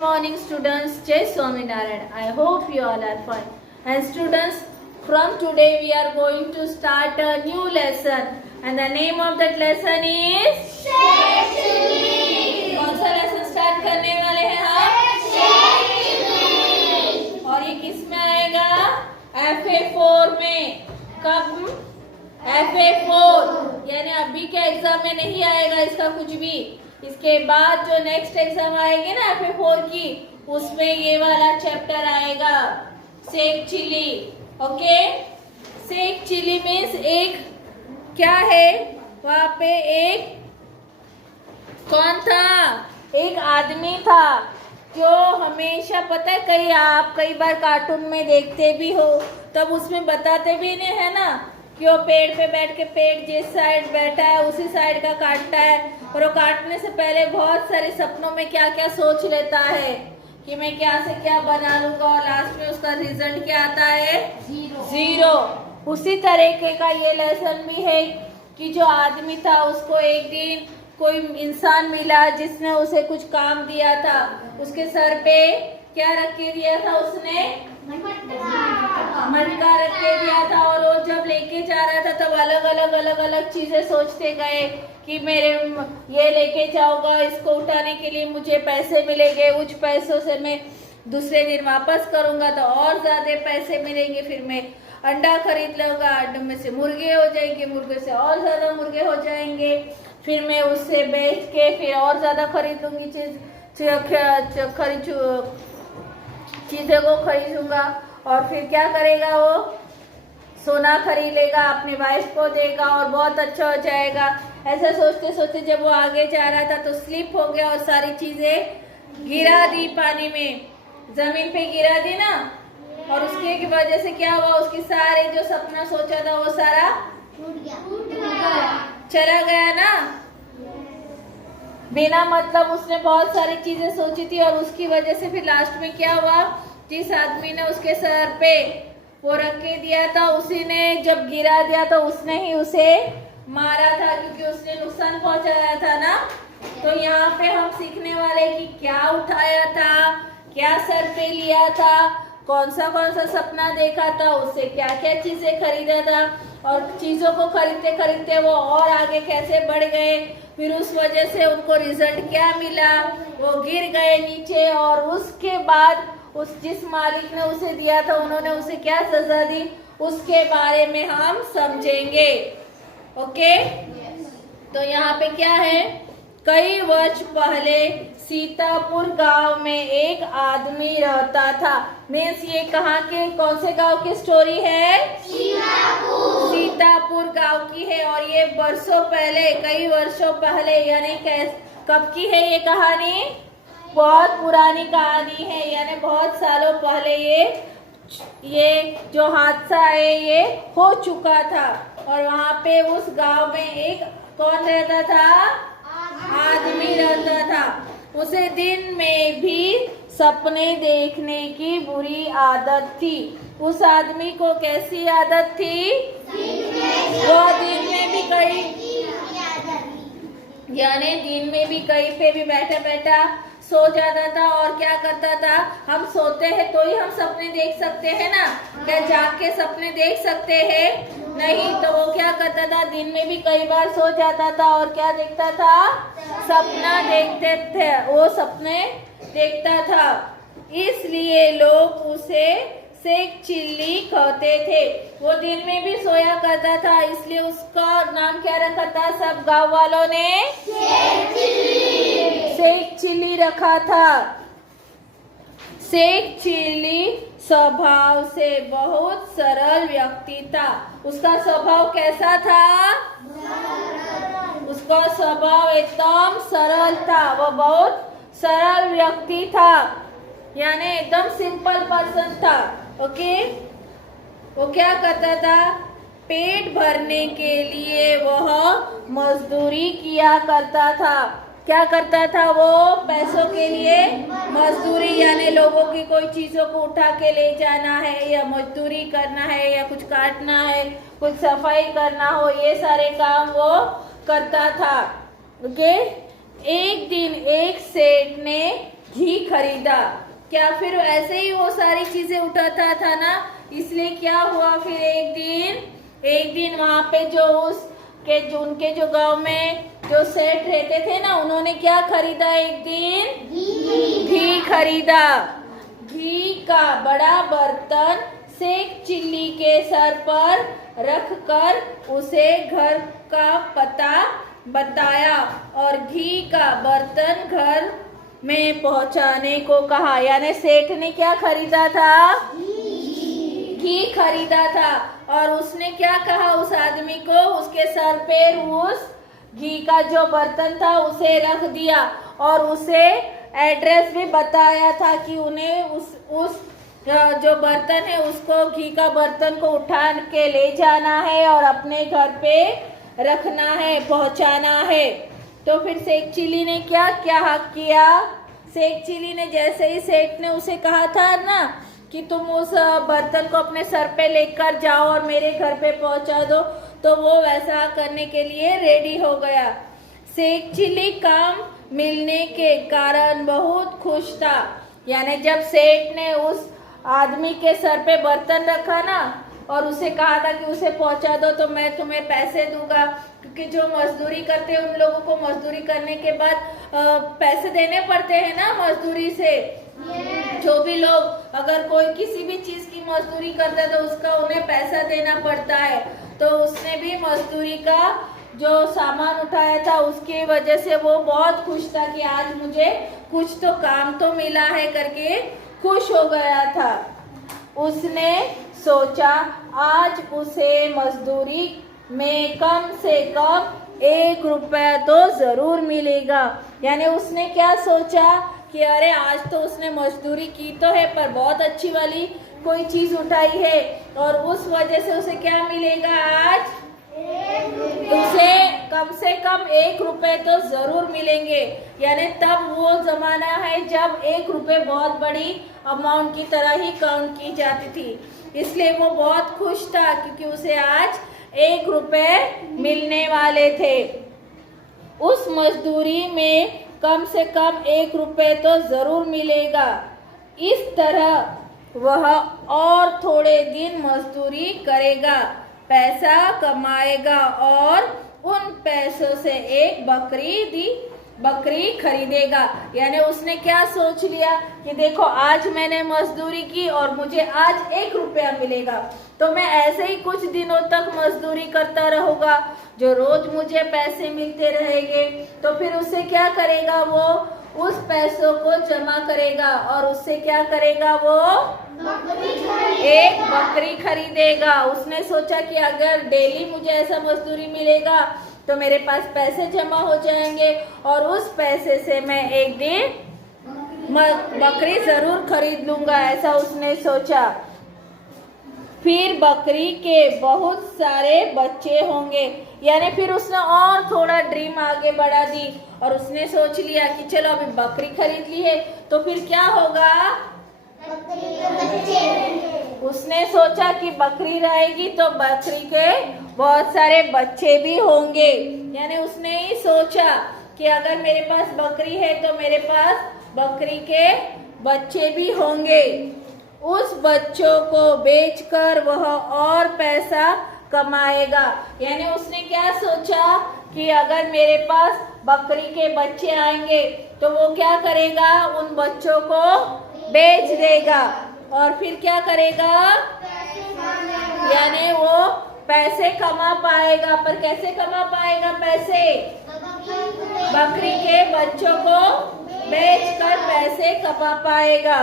Morning students, Jai Swaminarayan. I hope you all are fine. And students, from today we are going to start a new lesson. And the name of that lesson is Shakespeare. कौन सा lesson start करने वाले हैं हम? Shakespeare. और ये किस में आएगा? FA4 में. कब? FA4 यानी अभी के एग्जाम में नहीं आएगा इसका कुछ भी. इसके बाद जो नेक्स्ट एग्जाम आएगी ना FA4 की, उसमें ये वाला चैप्टर आएगा सेक चिली. ओके, सेक चिली मीन्स एक क्या है, वहां पे एक कौन था, एक आदमी था जो हमेशा, पता है कई बार कार्टून में देखते भी हो, तब उसमें बताते भी नहीं है ना कि वो पेड़ पे बैठ के पेड़ जिस साइड बैठा है उसी साइड का काटता है, और वो काटने से पहले बहुत सारे सपनों में क्या क्या सोच लेता है कि मैं क्या से क्या बना लूंगा, और लास्ट में उसका रिजल्ट क्या आता है? जीरो. उसी तरीके का ये लेसन भी है कि जो आदमी था उसको एक दिन कोई इंसान मिला जिसने उसे कुछ काम दिया था. उसके सर पे क्या रख के दिया था? उसने मटका रख के दिया था, और वो जब लेके जा रहा था तब अलग अलग चीजें सोचते गए कि मेरे ये लेके जाऊंगा, इसको उठाने के लिए मुझे पैसे मिलेंगे, उस पैसों से मैं दूसरे दिन वापस करूंगा तो और ज्यादा पैसे मिलेंगे, फिर मैं अंडा खरीद लूंगा, अंडे में से मुर्गे हो जाएंगे, मुर्गे से और ज्यादा मुर्गे हो जाएंगे, फिर मैं उससे बेच के फिर और ज्यादा खरीद लूंगी चीज़ों को खरीदूंगा, और फिर क्या करेगा वो? सोना खरीद लेगा, अपनी वाइफ को देगा और बहुत अच्छा हो जाएगा. ऐसा सोचते सोचते जब वो आगे जा रहा था तो स्लिप हो गया और सारी चीजें गिरा दी पानी में, जमीन पे गिरा दी ना, और उसके वजह से क्या हुआ, उसकी सारे जो सपना सोचा था वो सारा चला गया ना. बिना मतलब उसने बहुत सारी चीजें सोची थी, और उसकी वजह से फिर लास्ट में क्या हुआ, जिस आदमी ने उसके सर पे वो रख के दिया था, उसी ने जब गिरा दिया तो उसने ही उसे मारा था, क्योंकि उसने नुकसान पहुंचाया था ना. तो यहाँ पे हम सीखने वाले कि क्या उठाया था, क्या सर पे लिया था, कौन सा सपना देखा था, उससे क्या क्या चीजें खरीदा था, और चीजों को खरीदते खरीदते वो और आगे कैसे बढ़ गए, फिर उस वजह से उनको रिजल्ट क्या मिला, वो गिर गए नीचे, और उसके बाद उस जिस मालिक ने उसे दिया था उन्होंने उसे क्या सजा दी, उसके बारे में हम समझेंगे. ओके, तो यहाँ पे क्या है, कई वर्ष पहले सीतापुर गांव में एक आदमी रहता था. मीन्स ये कहाँ के, कौन से गांव की स्टोरी है? सीतापुर गांव की है, और ये वर्षों पहले, कई वर्षों पहले, यानी कब की है ये कहानी? बहुत पुरानी कहानी है, यानी बहुत सालों पहले ये जो हादसा है ये हो चुका था. और वहाँ पे उस गांव में एक कौन रहता था? आदमी रहता था. उसे दिन में भी सपने देखने की बुरी आदत थी. उस आदमी को कैसी आदत थी? वो दिन में भी कहीं पे भी बैठा बैठा सो जाता था. और क्या करता था, हम सोते हैं तो ही हम सपने देख सकते हैं ना, क्या जाग के सपने देख सकते हैं? नहीं. तो वो क्या करता था, दिन में भी कई बार सो जाता था, और क्या देखता था? सपना देखते थे, वो सपने देखता था. इसलिए लोग उसे सेक चिल्ली कहते थे. वो दिन में भी सोया करता था, इसलिए उसका नाम क्या रखा था सब गांव वालों ने? सेक चिल्ली रखा था. सेक चिल्ली स्वभाव से बहुत सरल व्यक्ति था. उसका स्वभाव कैसा था? उसका स्वभाव एकदम सरल था. वो बहुत सरल व्यक्ति था, यानी एकदम सिंपल पर्सन था. ओके, वो क्या करता था, पेट भरने के लिए वह मजदूरी किया करता था. क्या करता था वो? पैसों के लिए मजदूरी, यानी लोगों की कोई चीजों को उठा के ले जाना है, या मजदूरी करना है, या कुछ काटना है, कुछ सफाई करना हो, ये सारे काम वो करता था. ओके, एक दिन एक सेठ ने घी खरीदा। क्या फिर ऐसे ही वो सारी चीजें उठाता था ना, इसलिए क्या हुआ फिर एक दिन वहां पे जो उनके जो गांव में जो सेठ रहते थे ना, उन्होंने क्या खरीदा, एक दिन घी खरीदा। घी का बड़ा बर्तन शेख चिल्ली के सर पर रखकर उसे घर का पता बताया और घी का बर्तन घर में पहुंचाने को कहा। यानी सेठ ने क्या खरीदा था, घी खरीदा था, और उसने क्या कहा उस आदमी को, उसके सर पे उस घी का जो बर्तन था उसे रख दिया और उसे एड्रेस भी बताया था कि उन्हें उस जो बर्तन है उसको, घी का बर्तन को उठा के ले जाना है और अपने घर पे रखना है, पहुंचाना है। तो फिर शेख चिल्ली ने क्या किया, शेख चिल्ली ने जैसे ही सेठ ने उसे कहा था ना कि तुम उस बर्तन को अपने सर पे लेकर जाओ और मेरे घर पे पहुंचा दो, तो वो वैसा करने के लिए रेडी हो गया। शेख चिल्ली काम मिलने के कारण बहुत खुश था। यानी जब सेठ ने उस आदमी के सर पे बर्तन रखा ना और उसे कहा था कि उसे पहुंचा दो तो मैं तुम्हें पैसे दूंगा, क्योंकि जो मजदूरी करते हैं उन लोगों को मजदूरी करने के बाद पैसे देने पड़ते हैं ना मजदूरी से। जो भी लोग अगर कोई किसी भी चीज की मजदूरी करता है तो उसका उन्हें पैसा देना पड़ता है। तो उसने भी मजदूरी का जो सामान उठाया था उसकी वजह से वो बहुत खुश था कि आज मुझे कुछ तो काम तो मिला है करके खुश हो गया था। उसने सोचा आज उसे मजदूरी में कम से कम 1 रुपया तो जरूर मिलेगा। यानी उसने क्या सोचा कि अरे आज तो उसने मजदूरी की तो है पर बहुत अच्छी वाली कोई चीज उठाई है और उस वजह से उसे क्या मिलेगा, आज उसे कम से कम 1 रुपए तो जरूर मिलेंगे। यानी तब वो जमाना है जब 1 रुपए बहुत बड़ी अमाउंट की तरह ही काउंट की जाती थी, इसलिए वो बहुत खुश था क्योंकि उसे आज 1 रुपए मिलने वाले थे। उस मजदूरी में कम से कम 1 रुपए तो जरूर मिलेगा। इस तरह वह और थोड़े दिन मजदूरी करेगा, पैसा कमाएगा और उन पैसों से एक बकरी खरीदेगा। यानी उसने क्या सोच लिया कि देखो आज मैंने मजदूरी की और मुझे आज 1 रुपया मिलेगा, तो मैं ऐसे ही कुछ दिनों तक मजदूरी करता रहूंगा, जो रोज मुझे पैसे मिलते रहेंगे। तो फिर उसे क्या करेगा, वो उस पैसों को जमा करेगा और उससे क्या करेगा, वो एक बकरी खरीदेगा। उसने सोचा कि अगर डेली मुझे ऐसा मजदूरी मिलेगा तो मेरे पास पैसे जमा हो जाएंगे और उस पैसे से मैं एक दिन बकरी जरूर खरीद लूंगा, ऐसा उसने सोचा। फिर बकरी के बहुत सारे बच्चे होंगे। यानी फिर उसने और थोड़ा ड्रीम आगे बढ़ा दी और उसने सोच लिया कि चलो अभी बकरी खरीद ली है तो फिर क्या होगा, उसने सोचा कि बकरी रहेगी तो बकरी के बहुत सारे बच्चे भी होंगे। यानी उसने ही सोचा कि अगर मेरे पास बकरी है तो मेरे पास बकरी के बच्चे भी होंगे। उस बच्चों को बेचकर वह और पैसा कमाएगा। यानी उसने क्या सोचा कि अगर मेरे पास बकरी के बच्चे आएंगे तो वो क्या करेगा, उन बच्चों को बेच देगा और फिर क्या करेगा, यानी वो पैसे कमा पाएगा। पर कैसे कमा पाएगा पैसे, बकरी के बच्चों को बेचकर पैसे कमा पाएगा।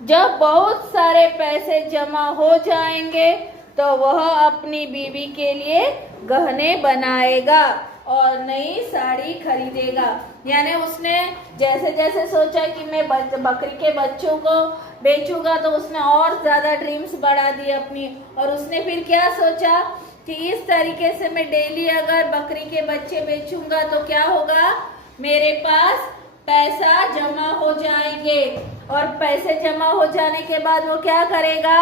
जब बहुत सारे पैसे जमा हो जाएंगे तो वह अपनी बीवी के लिए गहने बनाएगा और नई साड़ी खरीदेगा। यानी उसने जैसे जैसे सोचा कि मैं बकरी के बच्चों को बेचूंगा तो उसने और ज्यादा ड्रीम्स बढ़ा दी अपनी। और उसने फिर क्या सोचा कि इस तरीके से मैं डेली अगर बकरी के बच्चे बेचूंगा तो क्या होगा, मेरे पास पैसा जमा हो जाएंगे और पैसे जमा हो जाने के बाद वो क्या करेगा,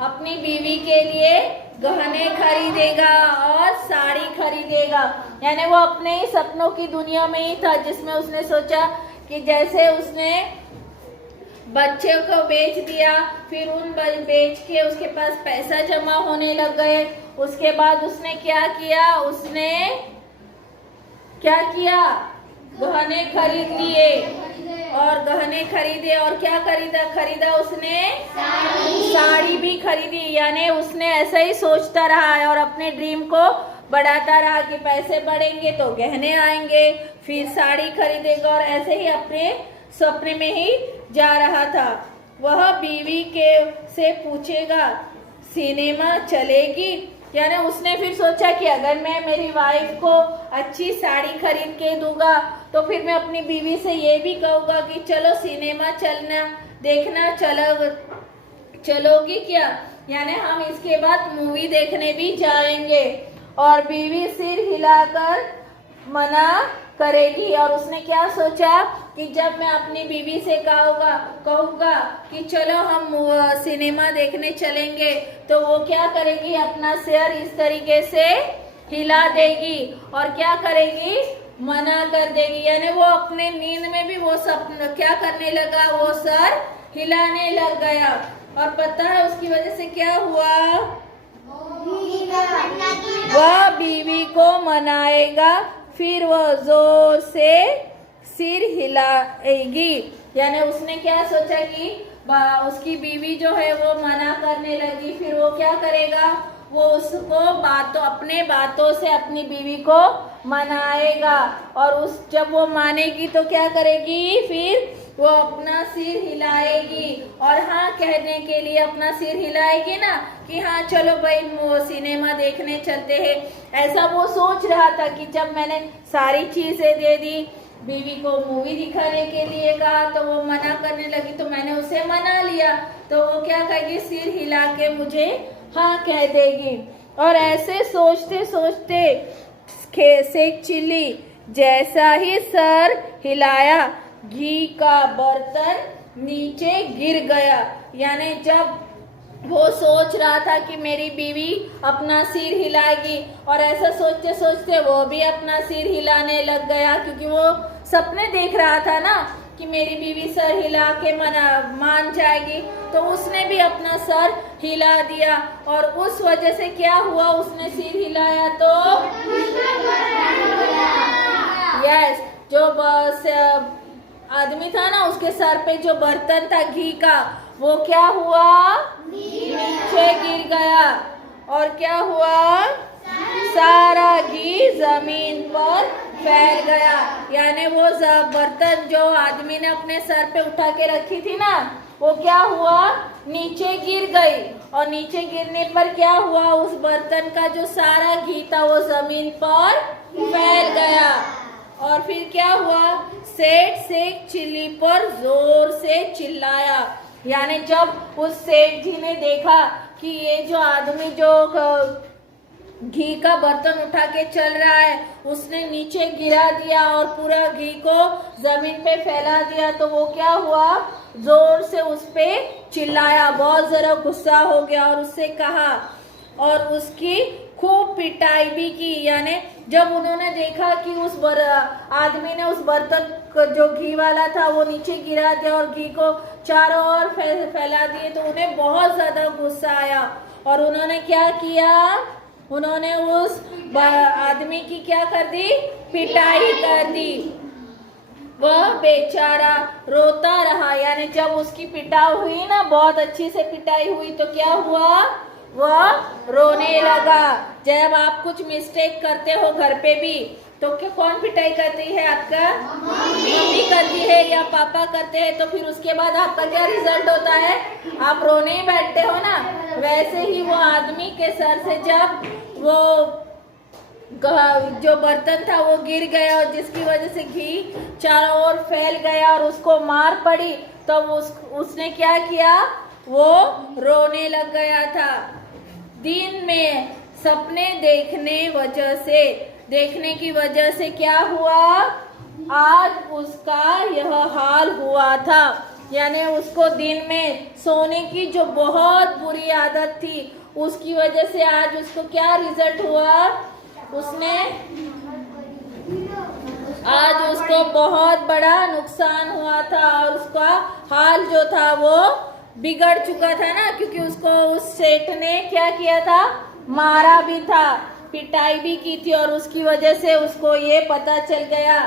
अपनी बीवी के लिए गहने खरीदेगा और साड़ी खरीदेगा। यानी वो अपने ही सपनों की दुनिया में ही था जिसमें उसने सोचा कि जैसे उसने बच्चे को बेच दिया, फिर उन बेच के उसके पास पैसा जमा होने लग गए। उसके बाद उसने क्या किया, उसने क्या किया, गहने खरीद लिए और गहने खरीदे और क्या खरीदा उसने साड़ी भी खरीदी। यानी उसने ऐसा ही सोचता रहा है और अपने ड्रीम को बढ़ाता रहा कि पैसे बढ़ेंगे तो गहने आएंगे, फिर साड़ी खरीदेगा और ऐसे ही अपने सपने में ही जा रहा था। वह बीवी के से पूछेगा सिनेमा चलेगी, यानी उसने फिर सोचा कि अगर मैं मेरी वाइफ को अच्छी साड़ी खरीद के दूंगा तो फिर मैं अपनी बीवी से ये भी कहूँगा कि चलो सिनेमा चलना देखना चलोगी क्या, यानी हम इसके बाद मूवी देखने भी जाएंगे। और बीवी सिर हिलाकर मना करेगी और उसने क्या सोचा कि जब मैं अपनी बीवी से कहूँगा कि चलो हम सिनेमा देखने चलेंगे तो वो क्या करेगी, अपना सिर इस तरीके से हिला देगी और क्या करेगी, मना कर देगी। यानी वो अपने नींद में भी वो सब क्या करने लगा, वो सर हिलाने लग गया। और पता है उसकी वजह से क्या हुआ, वह बीवी को मनाएगा, फिर वह जोर से सिर हिलाएगी। यानी उसने क्या सोचा कि उसकी बीवी जो है वो मना करने लगी, फिर वो क्या करेगा, वो उसको अपने बातों से अपनी बीवी को मनाएगा और जब वो मानेगी तो क्या करेगी, फिर वो अपना सिर हिलाएगी और हाँ कहने के लिए अपना सिर हिलाएगी ना कि हाँ चलो भाई वो सिनेमा देखने चलते हैं। ऐसा वो सोच रहा था कि जब मैंने सारी चीजें दे दी, बीवी को मूवी दिखाने के लिए कहा तो वो मना करने लगी तो मैंने उसे मना लिया, तो वो क्या कहेगी, सिर हिला के मुझे हाँ कह देगी। और ऐसे सोचते सोचते सेक चिल्ली जैसा ही सर हिलाया घी का बर्तन नीचे गिर गया। यानी जब वो सोच रहा था कि मेरी बीवी अपना सिर हिलाएगी और ऐसा सोचते सोचते वो भी अपना सिर हिलाने लग गया, क्योंकि वो सपने देख रहा था ना कि मेरी बीवी सर हिला के मान जाएगी, तो उसने भी अपना सर हिला दिया। और उस वजह से क्या हुआ, उसने सिर हिलाया तो यस जो आदमी था ना उसके सर पे जो बर्तन था घी का वो क्या हुआ, नीचे गिर गया और क्या हुआ, सारा घी जमीन पर फैल गया। यानी वो बर्तन जो आदमी ने अपने सर पे उठा के रखी थी ना वो क्या हुआ, नीचे गिर गई और नीचे गिरने पर क्या हुआ, उस बर्तन का जो सारा घी था वो जमीन पर फैल गया। और फिर क्या हुआ, सेठ सेक चिल्ली पर जोर से चिल्लाया। यानी जब उस सेठ जी ने देखा कि ये जो आदमी जो घी का बर्तन उठा के चल रहा है उसने नीचे गिरा दिया और पूरा घी को जमीन पे फैला दिया, तो वो क्या हुआ, जोर से उस पे चिल्लाया, बहुत जरा गुस्सा हो गया और उससे कहा और उसकी खूब पिटाई भी की। यानी जब उन्होंने देखा कि उस आदमी ने उस बर्तन जो घी वाला था वो नीचे गिरा दिया और घी को चारों ओर फैला दिए, तो उन्हें बहुत ज्यादा गुस्सा आया और उन्होंने क्या किया, उन्होंने उस आदमी की क्या कर दी, पिटाई कर दी। वह बेचारा रोता रहा। यानी जब उसकी पिटाई हुई ना, बहुत अच्छी से पिटाई हुई, तो क्या हुआ, वह रोने लगा। जब आप कुछ मिस्टेक करते हो घर पे भी तो क्या कौन पिटाई करती है, आपका मम्मी करती है या पापा करते हैं, तो फिर उसके बाद आपका क्या रिजल्ट होता है, आप रोने ही बैठते हो ना। वैसे ही वो आदमी के सर से जब वो जो बर्तन था वो गिर गया और जिसकी वजह से घी चारों ओर फैल गया और उसको मार पड़ी, तो उसने क्या किया, वो रोने लग गया था। दिन में सपने देखने की वजह से क्या हुआ, आज उसका यह हाल हुआ था। यानी उसको दिन में सोने की जो बहुत बुरी आदत थी उसकी वजह से आज उसको क्या रिजल्ट हुआ, उसने आज उसको बहुत बड़ा नुकसान हुआ था और उसका हाल जो था वो बिगड़ चुका था ना, क्योंकि उसको उस सेठ ने क्या किया था, मारा भी था, पिटाई भी की थी, और उसकी वजह से उसको ये पता चल गया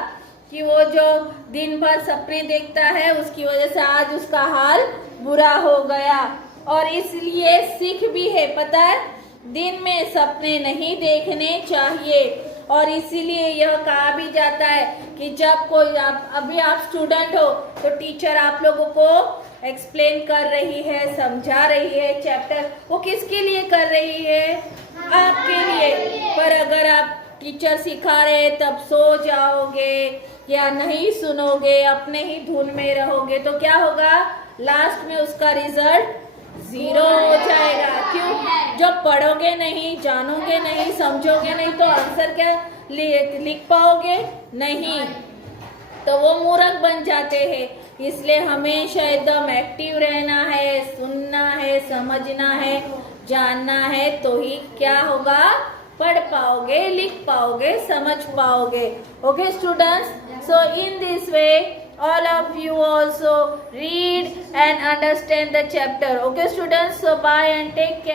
कि वो जो दिन भर सपने देखता है उसकी वजह से आज उसका हाल बुरा हो गया। और इसलिए सीख भी है, पता है, दिन में सपने नहीं देखने चाहिए। और इसीलिए यह कहा भी जाता है कि जब कोई अभी आप स्टूडेंट हो तो टीचर आप लोगों को एक्सप्लेन कर रही है, समझा रही है चैप्टर, वो किसके लिए कर रही है, आपके लिए। पर अगर आप टीचर सिखा रहे तब सो जाओगे या नहीं सुनोगे, अपने ही धुन में रहोगे, तो क्या होगा, लास्ट में उसका रिजल्ट 0 हो जाएगा। क्यों? जब पढ़ोगे नहीं, जानोगे नहीं, समझोगे नहीं, तो आंसर क्या लिख पाओगे नहीं, तो वो मूर्ख बन जाते हैं। इसलिए हमेशा एकदम एक्टिव रहना है, सुनना है, समझना है, जानना है, तो ही क्या होगा, पढ़ पाओगे, लिख पाओगे, समझ पाओगे। Okay students, so in this way all of you also read and understand the chapter. Okay students, so bye and take care.